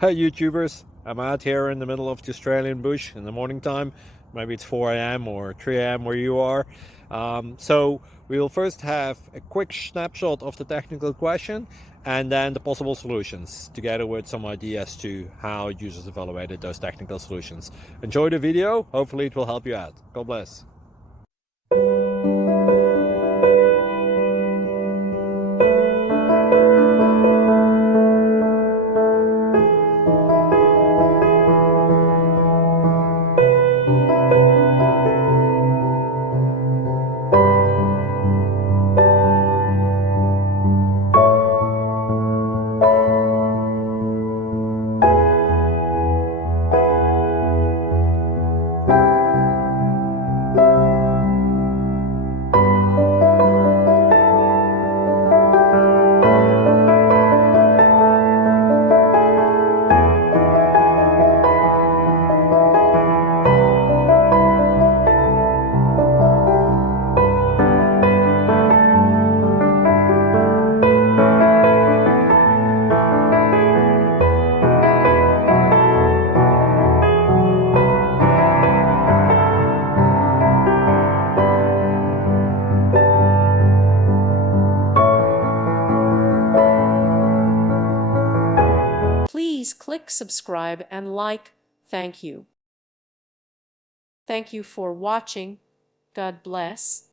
Hey YouTubers, I'm out here in the middle of the Australian bush in the morning time. Maybe it's 4 a.m. or 3 a.m. where you are. So we'll first have a quick snapshot of the technical question and then the possible solutions, together with some ideas to how users evaluated those technical solutions. Enjoy the video, hopefully it will help you out. God bless. Please click subscribe and like. Thank you. Thank you for watching. God bless.